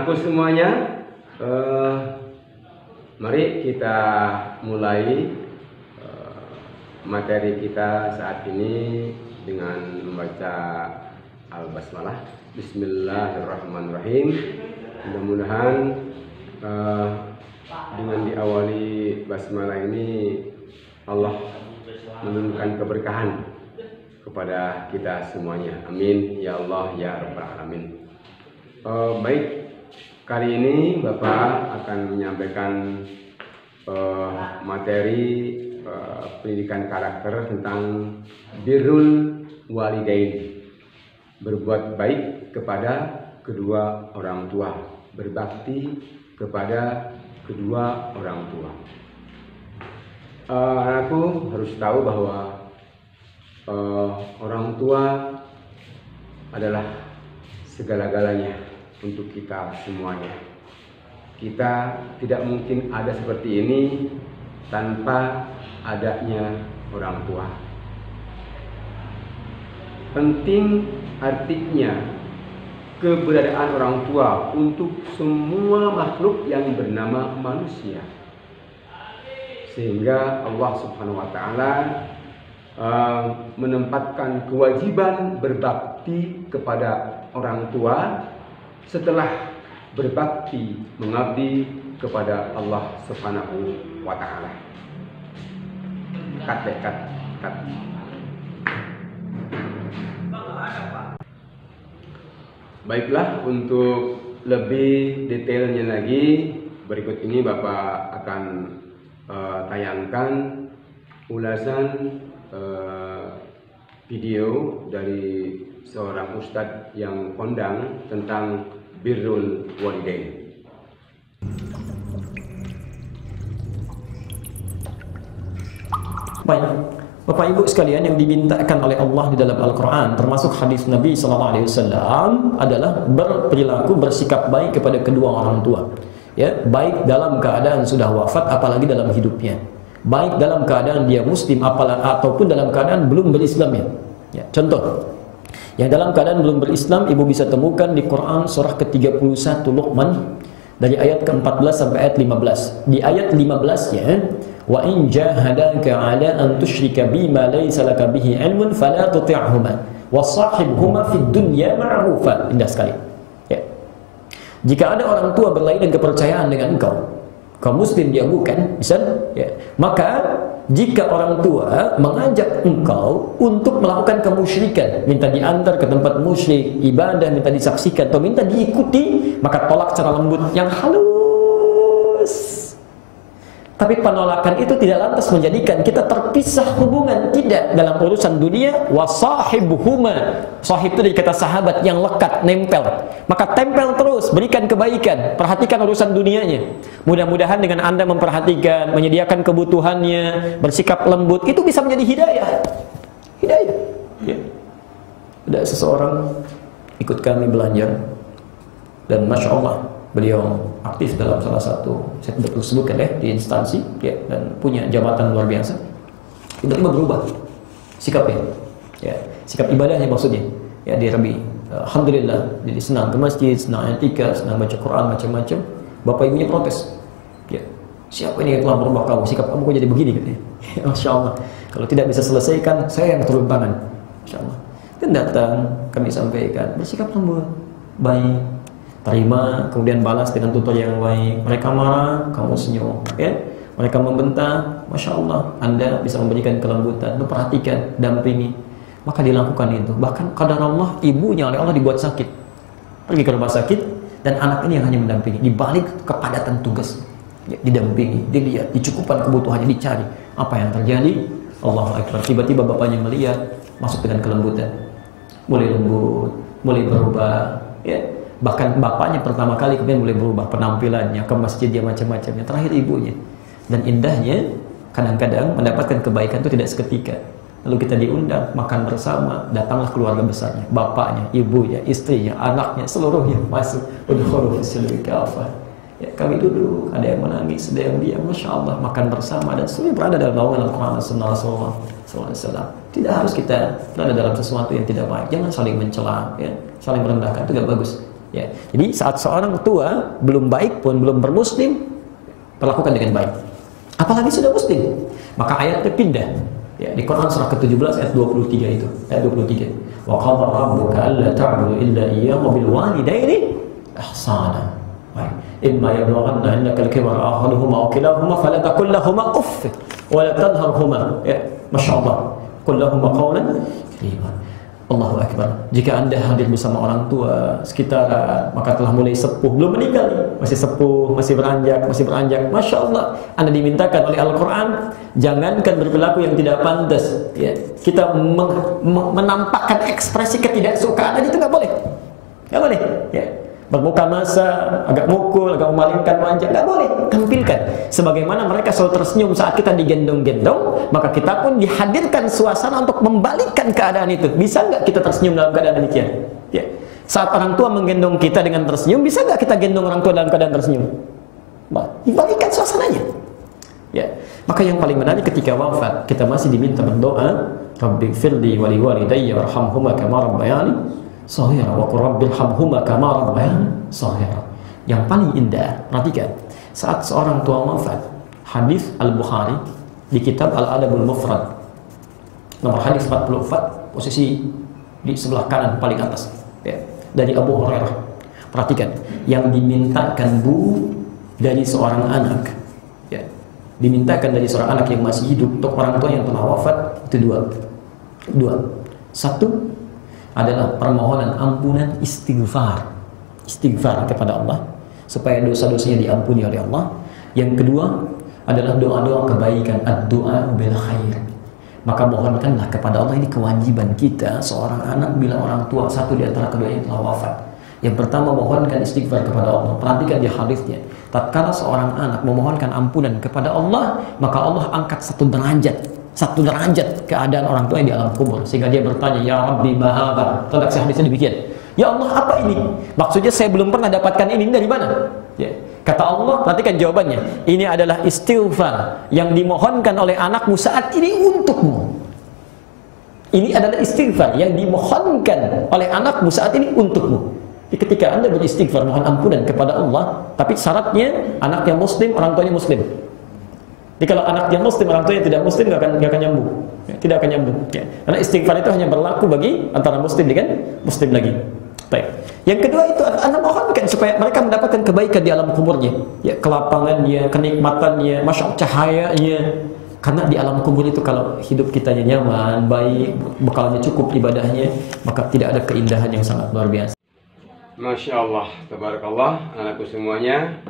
Aku semuanya, mari kita mulai materi kita saat ini dengan membaca Al-Basmalah. Bismillahirrahmanirrahim. Mudah-mudahan dengan diawali basmalah ini Allah menurunkan keberkahan kepada kita semuanya. Amin ya Allah ya Rabbal Alamin. Baik, kali ini Bapak akan menyampaikan materi pendidikan karakter tentang birrul walidain, berbuat baik kepada kedua orang tua, berbakti kepada kedua orang tua. Anakku harus tahu bahwa orang tua adalah segala-galanya untuk kita semuanya. Kita tidak mungkin ada seperti ini tanpa adanya orang tua. Penting artinya keberadaan orang tua untuk semua makhluk yang bernama manusia, sehingga Allah Subhanahu wa Ta'ala menempatkan kewajiban berbakti kepada orang tua setelah berbakti mengabdi kepada Allah Subhanahu wa Ta'ala. Kat. Baiklah, untuk lebih detailnya lagi, berikut ini Bapak akan tayangkan ulasan video dari seorang ustadz yang kondang tentang birrul walidain. Baik, Bapak Ibu sekalian yang dimintakan oleh Allah di dalam Al-Quran, termasuk hadis Nabi SAW, adalah berperilaku bersikap baik kepada kedua orang tua. Ya, baik dalam keadaan sudah wafat, apalagi dalam hidupnya. Baik dalam keadaan dia muslim, ataupun dalam keadaan belum berislam. Ya, contoh, yang dalam keadaan belum berislam, ibu bisa temukan di Quran surah ke-31 Luqman dari ayat ke-14 sampai ayat 15. Di ayat 15-nya, wa in jahadaka ala an tusyrika bima laysa laka bihi ilmun fala tuti'huma wa sahibhuma fid dunya ma'rufa. Indah sekali. Ya. Jika ada orang tua berlainan kepercayaan dengan engkau, kau muslim dia bukan, bisa? Ya. Maka jika orang tua mengajak engkau untuk melakukan kemusyrikan, minta diantar ke tempat musyrik, ibadah minta disaksikan atau minta diikuti, maka tolak secara lembut yang halus. Tapi penolakan itu tidak lantas menjadikan kita terpisah hubungan. Tidak, dalam urusan dunia, wasahibuhuma. Sahib itu dari kata sahabat yang lekat, nempel. Maka tempel terus, berikan kebaikan, perhatikan urusan dunianya. Mudah-mudahan dengan Anda memperhatikan, menyediakan kebutuhannya, bersikap lembut, itu bisa menjadi hidayah. Hidayah. Ya. Ada seseorang ikut kami belajar, dan Masya Allah, beliau aktif dalam salah satu, saya tidak perlu sebutkan di instansi, ya, dan punya jabatan luar biasa. Tiba-tiba berubah sikapnya, ya, sikap ibadahnya maksudnya, ya, dia lebih alhamdulillah, jadi senang ke masjid, senang etika, senang baca Quran, macam-macam. Bapak ibunya protes, ya, siapa ini yang telah merubah kamu, sikap kamu kok jadi begini, katanya. Masya Allah, kalau tidak bisa selesaikan, saya yang turun tangan. Masya Allah. Dan datang, kami sampaikan, bersikap lembut, baik, terima, kemudian balas dengan tutur yang baik. Mereka marah, kamu senyum, ya. Mereka membentak, Masya Allah, Anda bisa memberikan kelembutan, memperhatikan, dampingi. Maka dilakukan itu. Bahkan kadar Allah, ibunya oleh Allah dibuat sakit, pergi ke rumah sakit, dan anak ini yang hanya mendampingi, dibalik kepadatan tugas, ya, didampingi, dilihat, dicukupkan kebutuhannya, dicari. Apa yang terjadi? Allahu Akbar. Tiba-tiba bapaknya melihat, masuk dengan kelembutan, mulai lembut, mulai berubah, ya. Bahkan bapaknya pertama kali kemudian mulai berubah penampilannya, ke masjid dia macam-macamnya, terakhir ibunya. Dan indahnya, kadang-kadang mendapatkan kebaikan itu tidak seketika. Lalu kita diundang makan bersama, datanglah keluarga besarnya, bapaknya, ibunya, istrinya, anaknya, seluruhnya masuk. Udkhulu fis-silmi kafah. Ya, kami duduk, ada yang menangis, ada yang diam, Masya Allah, makan bersama, dan semuanya berada dalam naungan Al-Quran dan Sunnah Rasulullah. Tidak harus kita berada dalam sesuatu yang tidak baik. Jangan saling mencela, ya, saling merendahkan, itu tidak bagus. Ya. Jadi saat seorang tua belum baik pun, belum bermuslim, perlakukan dengan baik. Apalagi sudah muslim, maka ayatnya pindah. Ya, di Quran surah ke-17 ayat 23 itu, ayat 23. Wa qadara rabbuka alla ta'budu illa iyyahu wa bil walidaini ihsana. Imma yablughanna indaka al-kibara ahaduhuma aw kilahuma fala taqul lahumā uff wa la tanharhumā. Ya, masyaallah. Qul lahumā qawlan karīmā. Allahu Akbar. Jika Anda hadir bersama orang tua sekitar, maka telah mulai sepuh, belum meninggal nih, masih sepuh, masih beranjak, Masya Allah, Anda dimintakan oleh Al-Quran, jangankan berperilaku yang tidak pantas, ya, kita menampakkan ekspresi ketidaksukaan itu nggak boleh, ya. Bermuka masa, agak mukul, agak memalingkan wajah, nggak boleh. Tampilkan. Sebagaimana mereka selalu tersenyum saat kita digendong-gendong, maka kita pun dihadirkan suasana untuk membalikkan keadaan itu. Bisa nggak kita tersenyum dalam keadaan demikian? Ya. Saat orang tua menggendong kita dengan tersenyum, bisa nggak kita gendong orang tua dalam keadaan tersenyum? Dibalikkan suasananya. Ya. Maka yang paling menarik ketika wafat, kita masih diminta berdoa, Rabbighfirli wa liwalidayya warhamhuma kama rabbayani shaghira wa qur rabbirhamhuma kama rabbayani shaghira. Yang paling indah, perhatikan, saat seorang tua wafat, hadis Al-Bukhari di kitab Al-Adabul Mufrad, nomor hadis 44, posisi di sebelah kanan paling atas, ya, dari Abu Hurairah. Perhatikan, yang dimintakan bu dari seorang anak, ya, dimintakan dari seorang anak yang masih hidup untuk orang tua yang telah wafat itu dua. Satu adalah permohonan ampunan istighfar kepada Allah supaya dosa-dosanya diampuni oleh Allah. Yang kedua adalah doa-doa kebaikan, ad-du'a bil khair. Maka mohonkanlah kepada Allah, ini kewajiban kita seorang anak bila orang tua satu di antara keduanya telah wafat. Yang pertama, mohonkan istighfar kepada Allah. Perhatikan di hadisnya, tatkala seorang anak memohonkan ampunan kepada Allah, maka Allah angkat satu derajat keadaan orang tua yang di alam kubur, sehingga dia bertanya, ya Rabbi ma hadza. Tanda hadisnya demikian, ya Allah, apa ini? Maksudnya saya belum pernah dapatkan ini dari mana? Ya. Kata Allah, perhatikan jawabannya, ini adalah istighfar yang dimohonkan oleh anakmu saat ini untukmu. Ini adalah istighfar yang dimohonkan oleh anakmu saat ini untukmu. Jadi ketika Anda beristighfar mohon ampunan kepada Allah, tapi syaratnya anaknya muslim, orang tuanya muslim. Jadi kalau anaknya muslim, orang tuanya tidak muslim, nggak akan nyambung, ya, tidak akan nyambung. Ya. Karena istighfar itu hanya berlaku bagi antara muslim dengan muslim lagi. Baik. Yang kedua itu Anda mohonkan supaya mereka mendapatkan kebaikan di alam kuburnya, ya, kelapangannya, kenikmatannya, masya Allah, cahayanya. Karena di alam kubur itu kalau hidup kita nyaman, baik, bekalnya cukup, ibadahnya, maka tidak ada keindahan yang sangat luar biasa. Masya Allah, tabarakallah, anakku semuanya.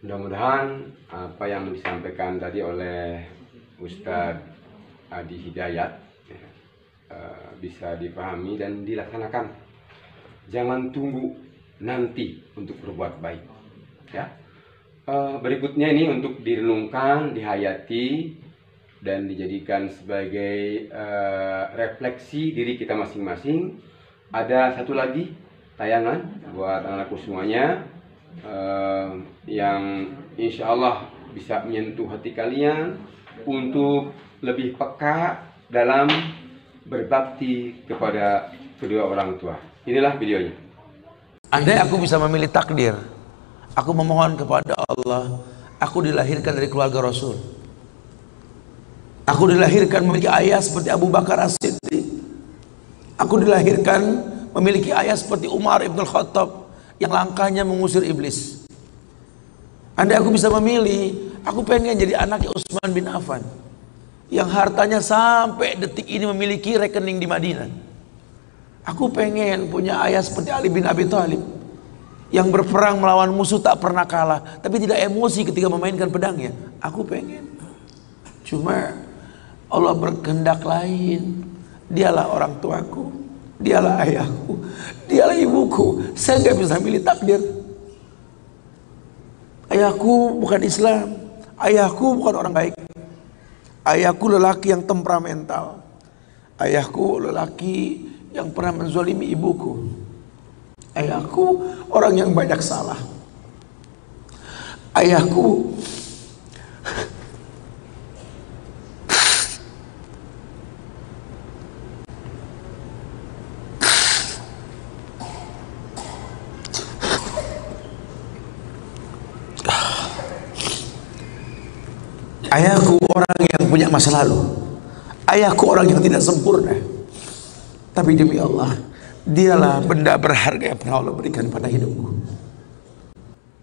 Mudah-mudahan apa yang disampaikan tadi oleh Ustadz Adi Hidayat bisa dipahami dan dilaksanakan. Jangan tunggu nanti untuk berbuat baik, ya. Berikutnya ini untuk direnungkan, dihayati, dan dijadikan sebagai refleksi diri kita masing-masing. Ada satu lagi tayangan buat anakku semuanya yang insya Allah bisa menyentuh hati kalian untuk lebih peka dalam berbakti kepada kedua orang tua. Inilah videonya. Andai aku bisa memilih takdir, aku memohon kepada Allah, aku dilahirkan dari keluarga Rasul. Aku dilahirkan memiliki ayah seperti Abu Bakar As-Siddiq. Aku dilahirkan memiliki ayah seperti Umar Ibn Khattab yang langkahnya mengusir iblis. Andai aku bisa memilih, aku pengen jadi anaknya Utsman bin Affan yang hartanya sampai detik ini memiliki rekening di Madinah. Aku pengen punya ayah seperti Ali bin Abi Thalib yang berperang melawan musuh tak pernah kalah, tapi tidak emosi ketika memainkan pedangnya. Aku pengen. Cuma Allah berkehendak lain. Dialah orang tuaku, dialah ayahku, dialah ibuku. Saya nggak bisa milih takdir. Ayahku bukan Islam, ayahku bukan orang baik. Ayahku lelaki yang temperamental. Ayahku lelaki yang pernah menzalimi ibuku. Ayahku orang yang banyak salah. Ayahku Ayahku orang yang punya masa lalu. Ayahku orang yang tidak sempurna. Tapi demi Allah, dialah benda berharga yang pernah Allah berikan pada hidupku.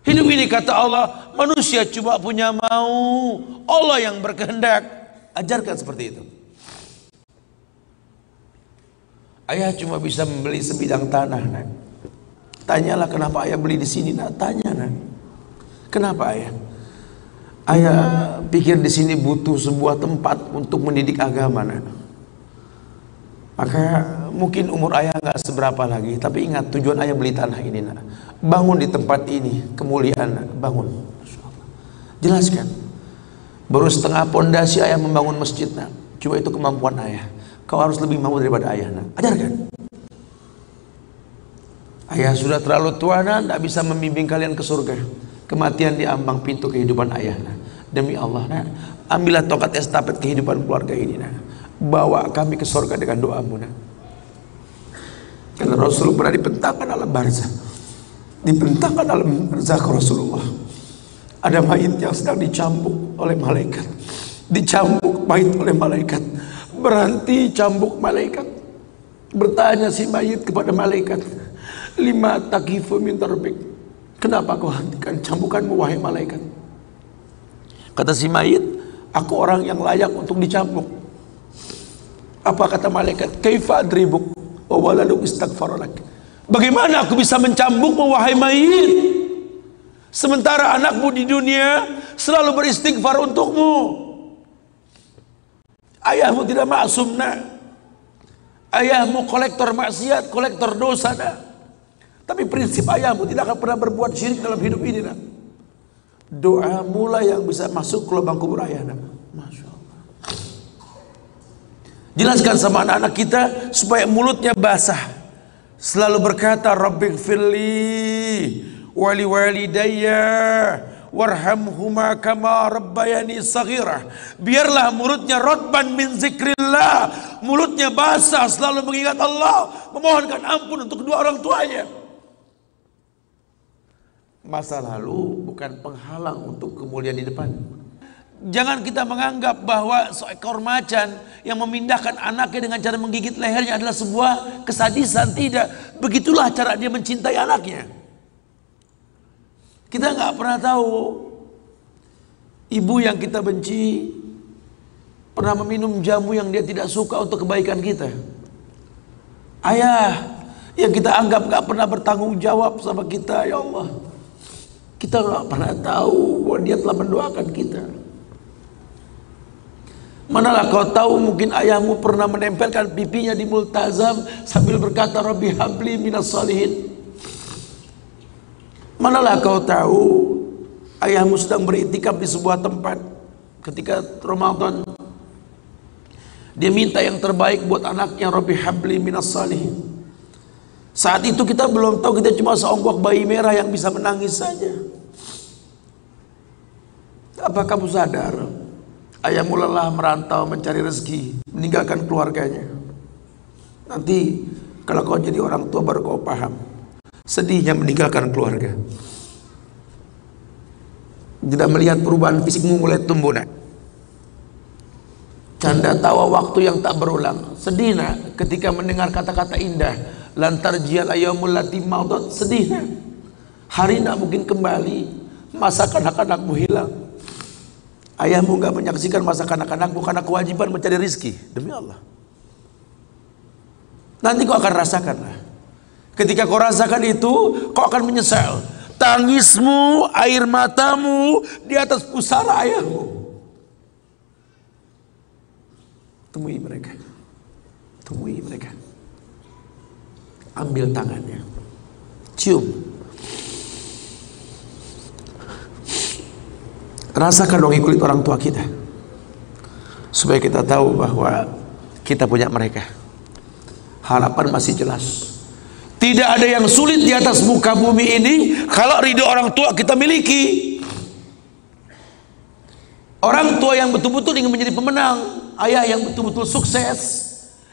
Hidup ini kata Allah, manusia cuma punya mau, Allah yang berkehendak. Ajarkan seperti itu. Ayah cuma bisa membeli sebidang tanah, nak. Tanyalah kenapa ayah beli di sini, nak. Tanya, nak. Kenapa ayah? Ayah pikir di sini butuh sebuah tempat untuk mendidik agama, nak. Maka mungkin umur ayah nggak seberapa lagi, tapi ingat tujuan ayah beli tanah ini, nak. Bangun di tempat ini, kemuliaan, nak. Bangun. Jelaskan. Baru setengah pondasi ayah membangun masjid, nak. Cuma itu kemampuan ayah. Kau harus lebih mampu daripada ayah, nak. Ajarkan. Ayah sudah terlalu tua, nak, tidak bisa membimbing kalian ke surga. Kematian di ambang pintu kehidupan ayah, nak. Demi Allah, nak, ambillah tongkat estafet kehidupan keluarga ini, nak. Bawa kami ke surga dengan doamu, nak. Karena Rasul pernah dibentangkan alam barzah. Dibentangkan alam barzah ke Rasulullah. Ada mayit yang sedang dicambuk oleh malaikat. Dicambuk mayit oleh malaikat. Berhenti cambuk malaikat. Bertanya si mayit kepada malaikat, lima takifu min darbik. Kenapa kau hentikan cambukanmu wahai malaikat? Kata si mayit, aku orang yang layak untuk dicambuk. Apa kata malaikat? Kaifa adribuk wa waladuk istaghfaralak. Bagaimana aku bisa mencambukmu wahai mayit, sementara anakmu di dunia selalu beristighfar untukmu? Ayahmu tidak maksum, nak. Ayahmu kolektor maksiat, kolektor dosa, nak. Tapi prinsip ayahmu tidak akan pernah berbuat syirik dalam hidup ini, nak. Doa mula yang bisa masuk ke lubang kubur ayah, nak. Masya Allah. Jelaskan sama anak-anak kita supaya mulutnya basah. Selalu berkata, Rabbighfirli wali walidayya warhamhuma kama rabbayani saghirah. Biarlah mulutnya rotban min zikrillah, mulutnya basah selalu mengingat Allah, memohonkan ampun untuk kedua orang tuanya. Masa lalu bukan penghalang untuk kemuliaan di depan. Jangan kita menganggap bahwa seekor macan yang memindahkan anaknya dengan cara menggigit lehernya adalah sebuah kesadisan. Tidak, begitulah cara dia mencintai anaknya. Kita nggak pernah tahu ibu yang kita benci pernah meminum jamu yang dia tidak suka untuk kebaikan kita. Ayah yang kita anggap nggak pernah bertanggung jawab sama kita, ya Allah, kita nggak pernah tahu bahwa dia telah mendoakan kita. Manalah kau tahu mungkin ayahmu pernah menempelkan pipinya di multazam sambil berkata Rabbi habli minas salihin. Manalah kau tahu ayahmu sedang beriktikaf di sebuah tempat ketika Ramadan. Dia minta yang terbaik buat anaknya, Rabbi habli minas salihin. Saat itu kita belum tahu, kita cuma seonggok bayi merah yang bisa menangis saja. Apa kamu sadar? Ayahmu lelah merantau mencari rezeki, meninggalkan keluarganya. Nanti kalau kau jadi orang tua baru kau paham sedihnya meninggalkan keluarga. Tidak melihat perubahan fisikmu mulai tumbuh, nak. Canda tawa waktu yang tak berulang. Sedih, nak, ketika mendengar kata-kata indah. Lantar jial ayyamul lati maudat. Sedih, nak. Hari nak mungkin kembali. Masa kanak-kanakmu hilang. Ayahmu gak menyaksikan masa kanak-kanakmu karena kewajiban mencari rizki. Demi Allah. Nanti kau akan rasakan, lah. Ketika kau rasakan itu, kau akan menyesal. Tangismu, air matamu di atas pusara ayahmu. Temui mereka. Temui mereka. Ambil tangannya. Cium. Rasakan dong kulit orang tua kita. Supaya kita tahu bahwa kita punya mereka. Harapan masih jelas. Tidak ada yang sulit di atas muka bumi ini kalau ridho orang tua kita miliki. Orang tua yang betul-betul ingin menjadi pemenang, ayah yang betul-betul sukses,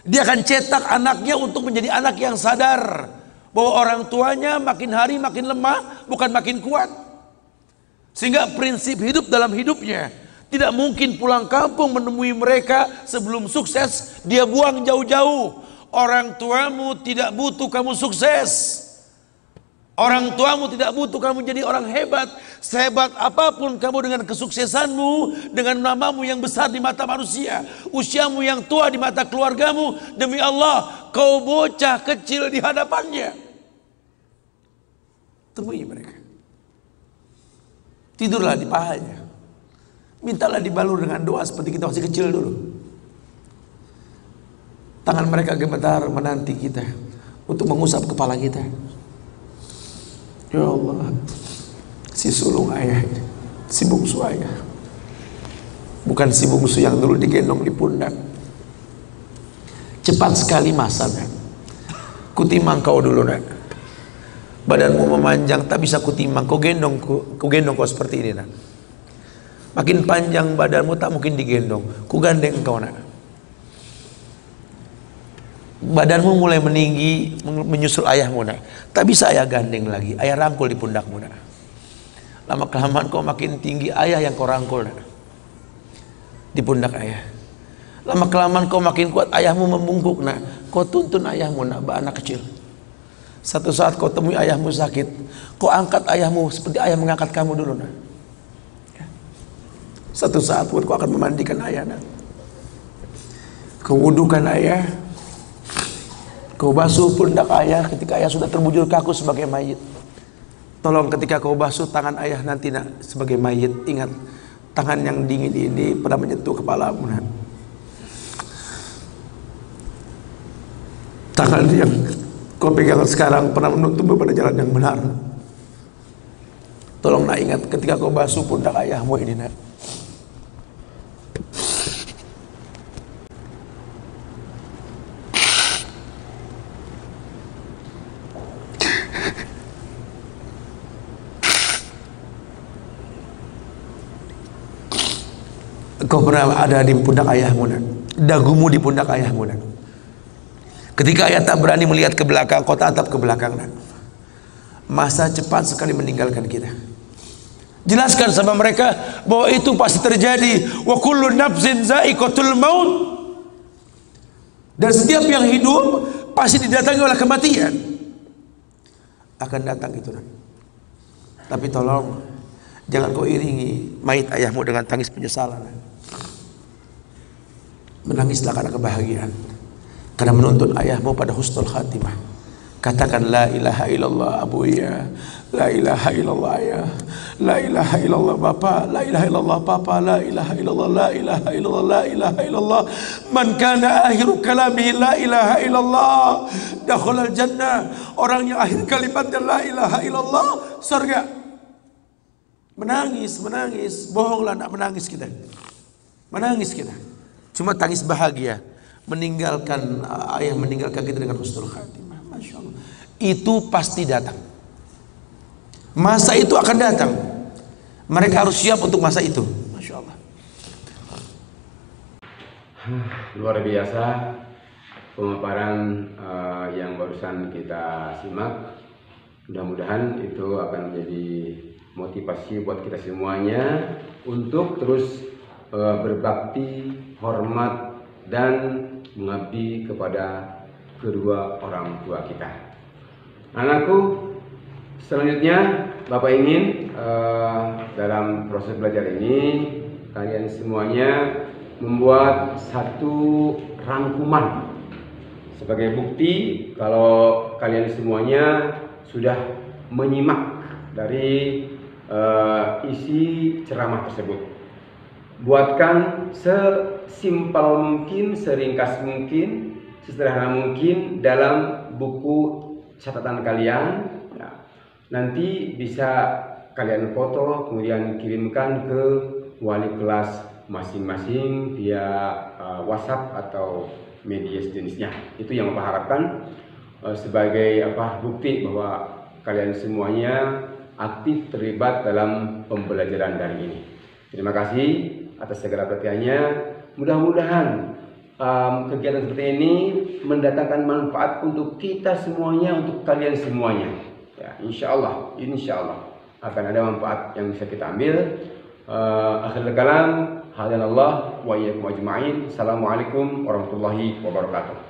dia akan cetak anaknya untuk menjadi anak yang sadar bahwa orang tuanya makin hari makin lemah, bukan makin kuat. Sehingga prinsip hidup dalam hidupnya Tidak mungkin pulang kampung menemui mereka sebelum sukses, dia buang jauh-jauh. Orang tuamu tidak butuh kamu sukses. Orang tuamu tidak butuh kamu jadi orang hebat. Sehebat apapun kamu dengan kesuksesanmu, dengan namamu yang besar di mata manusia, usiamu yang tua di mata keluargamu, demi Allah, kau bocah kecil di hadapannya. Temui mereka. Tidurlah di pahanya. Mintalah dibalur dengan doa seperti kita masih kecil dulu. Tangan mereka gemetar menanti kita untuk mengusap kepala kita. Ya Allah, si sulung ayah, si bungsu ayah, bukan si bungsu yang dulu digendong di pundak. Cepat sekali masanya. Kutimang kau dulu nak. Badanmu memanjang, tak bisa kutimang. Kau gendong kau seperti ini nak. Makin panjang badanmu tak mungkin digendong. Ku gandeng kau nak. Badanmu mulai meninggi menyusul ayahmu nak. Tak bisa ayah gandeng lagi. Ayah rangkul di pundakmu nak. Lama kelamaan kau makin tinggi, ayah yang kau rangkul nak. Di pundak ayah. Lama kelamaan kau makin kuat, ayahmu membungkuk nak. Kau tuntun ayahmu nak, anak kecil. Satu saat kau temui ayahmu sakit, kau angkat ayahmu seperti ayah mengangkat kamu dulu nak. Satu saat pun kau akan memandikan ayah nak. Kau wudukan ayah. Kau basuh pundak ayah ketika ayah sudah terbujur kaku sebagai mayit. Tolong ketika kau basuh tangan ayah nanti nak sebagai mayit, ingat tangan yang dingin ini pernah menyentuh kepalamu nak. Tangan yang kau pegang sekarang pernah menuntunmu pada jalan yang benar. Tolong nak ingat ketika kau basuh pundak ayahmu ini nak. Kau pernah ada di pundak ayahmu nak. Dagumu di pundak ayahmu nak. Ketika ayah tak berani melihat ke belakang, kau tatap ke belakang nak. Masa cepat sekali meninggalkan kita. Jelaskan sama mereka bahwa itu pasti terjadi. Wa kullu nafsin za'iqatul maut. Dan setiap yang hidup pasti didatangi oleh kematian. Akan datang itu nak. Tapi tolong jangan kau iringi mayit ayahmu dengan tangis penyesalan. Menangislah karena kebahagiaan, karena menuntun ayahmu pada husnul khatimah. Katakan la ilaha illallah abuya, la ilaha illallah ayah, la ilaha illallah bapa, la ilaha illallah papa, la ilaha illallah, la ilaha illallah, la ilaha illallah. Man kana akhiru kalamihi la ilaha illallah dakhalal jannah. Orang yang akhir kalimatnya la ilaha illallah, surga. Menangis, bohonglah nak menangis kita. Menangis kita. Cuma tangis bahagia, meninggalkan ayah meninggalkan kita dengan husnul khatimah. Masya Allah. Itu pasti datang. Masa itu akan datang. Mereka harus siap untuk masa itu. Masya Allah. Luar biasa pemaparan yang barusan kita simak. Mudah-mudahan itu akan menjadi motivasi buat kita semuanya untuk terus berbakti, hormat, dan mengabdi kepada kedua orang tua kita. Anakku, selanjutnya Bapak ingin dalam proses belajar ini kalian semuanya membuat satu rangkuman sebagai bukti kalau kalian semuanya sudah menyimak dari isi ceramah tersebut. Buatkan sesimpel mungkin, seringkas mungkin, sesederhana mungkin dalam buku catatan kalian. Nah, nanti bisa kalian foto kemudian kirimkan ke wali kelas masing-masing via WhatsApp atau media sejenisnya. Itu yang Bapak harapkan sebagai bukti bahwa kalian semuanya aktif terlibat dalam pembelajaran daring ini. Terima kasih atas segala perhatiannya. Mudah-mudahan kegiatan seperti ini mendatangkan manfaat untuk kita semuanya, untuk kalian semuanya. Ya, insya Allah akan ada manfaat yang bisa kita ambil. Akhirul kalam, Hadanallah wa iyyakum ajma'in. Assalamualaikum warahmatullahi wabarakatuh.